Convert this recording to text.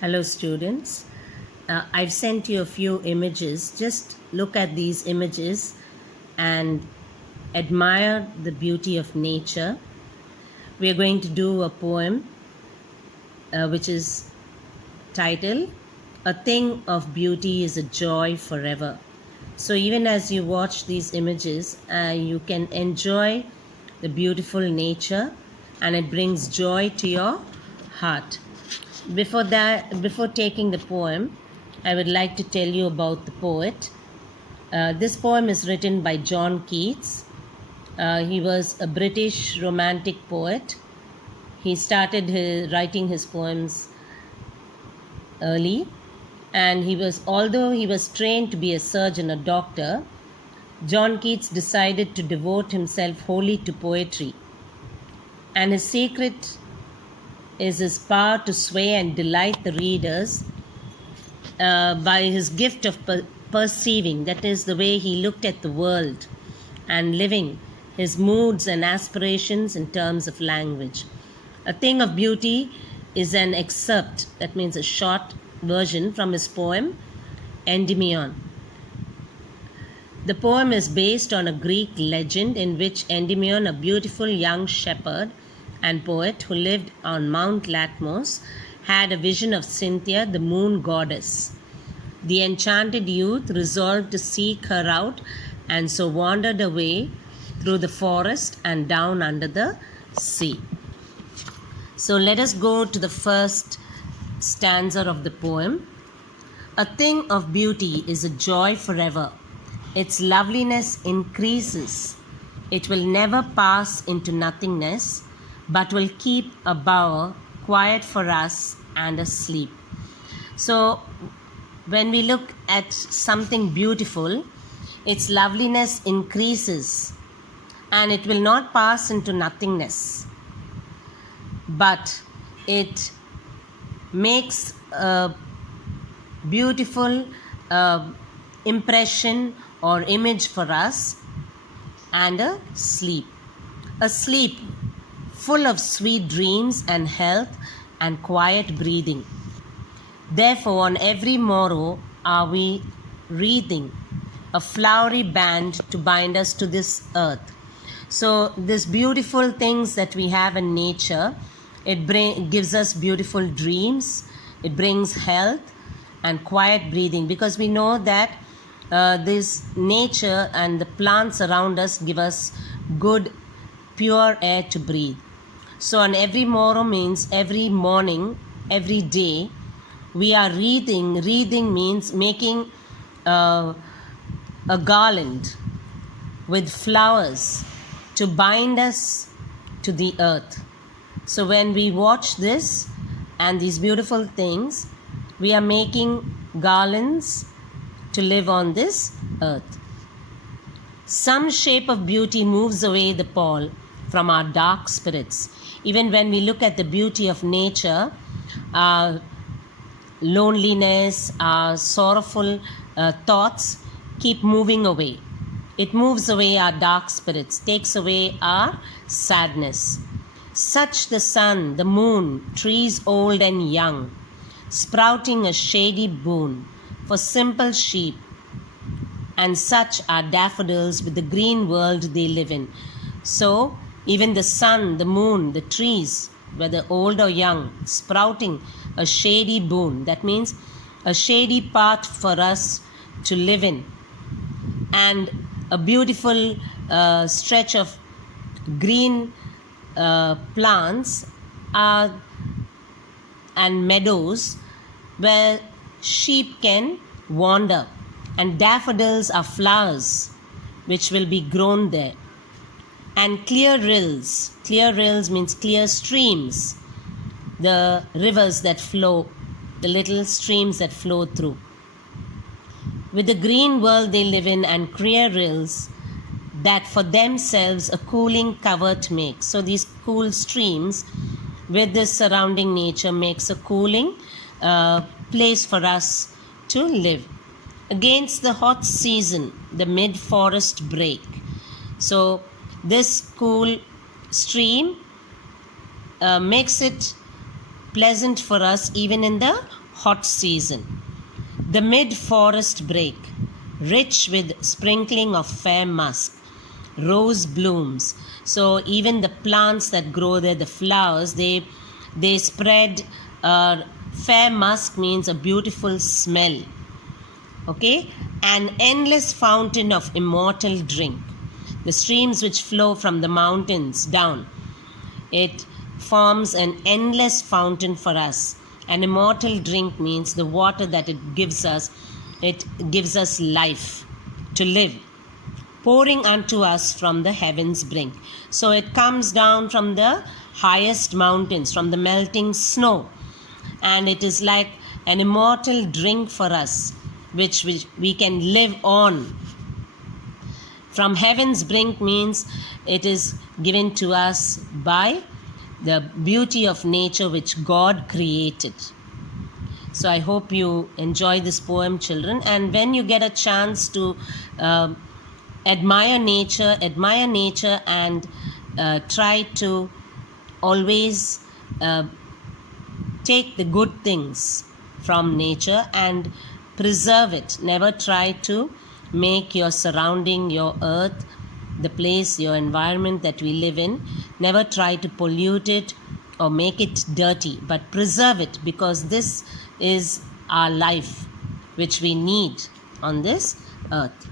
Hello, students. I've sent you a few images. Just look at these images and admire the beauty of nature. We are going to do a poem which is titled, A Thing of Beauty is a Joy Forever. So, even as you watch these images, you can enjoy the beautiful nature and it brings joy to your heart. Before taking the poem, I would like to tell you about the poet. This poem is written by John Keats. He was a British romantic poet. He started writing his poems early, and although he was trained to be a surgeon, a doctor, John Keats decided to devote himself wholly to poetry. And his secret is his power to sway and delight the readers by his gift of perceiving, that is, the way he looked at the world and living his moods and aspirations in terms of language. A Thing of Beauty is an excerpt, that means a short version from his poem Endymion. The poem is based on a Greek legend in which Endymion, a beautiful young shepherd and poet who lived on Mount Latmos, had a vision of Cynthia, the moon goddess. The enchanted youth resolved to seek her out and so wandered away through the forest and down under the sea. So let us go to the first stanza of the poem. A thing of beauty is a joy forever. Its loveliness increases. It will never pass into nothingness, but will keep a bower quiet for us and asleep. So, when we look at something beautiful, its loveliness increases and it will not pass into nothingness, but it makes a beautiful impression or image for us and a sleep full of sweet dreams and health and quiet breathing. Therefore, on every morrow are we wreathing a flowery band to bind us to this earth. So, these beautiful things that we have in nature, it gives us beautiful dreams, it brings health and quiet breathing, because we know that this nature and the plants around us give us good, pure air to breathe. So, on every morrow means every morning, every day, we are wreathing. Wreathing means making a garland with flowers to bind us to the earth. So, when we watch this and these beautiful things, we are making garlands to live on this earth. Some shape of beauty moves away the pall from our dark spirits. Even when we look at the beauty of nature, our loneliness, our sorrowful thoughts keep moving away. It moves away our dark spirits, takes away our sadness. Such the sun, the moon, trees old and young, sprouting a shady boon for simple sheep, and such are daffodils with the green world they live in. So, even the sun, the moon, the trees, whether old or young, sprouting a shady boon, that means a shady path for us to live in, and a beautiful stretch of green plants and meadows where sheep can wander, and daffodils are flowers which will be grown there, and clear rills means clear streams, the rivers that flow, the little streams that flow through, with the green world they live in, and clear rills that for themselves a cooling covert make. So these cool streams with this surrounding nature makes a cooling place for us to live. Against the hot season, the mid-forest break. So this cool stream makes it pleasant for us even in the hot season. The mid-forest brake, rich with sprinkling of fair musk, rose blooms. So even the plants that grow there, the flowers, they spread fair musk, means a beautiful smell. Okay, an endless fountain of immortal drink. The streams which flow from the mountains down, it forms an endless fountain for us. An immortal drink means the water that it gives us life to live, pouring unto us from the heavens brink. So it comes down from the highest mountains, from the melting snow, and it is like an immortal drink for us, which we can live on. From heaven's brink means it is given to us by the beauty of nature which God created. So I hope you enjoy this poem, children. And when you get a chance to admire nature and try to always take the good things from nature and preserve it. Never try to make your surrounding, your earth, the place, your environment that we live in, never try to pollute it or make it dirty, but preserve it, because this is our life which we need on this earth.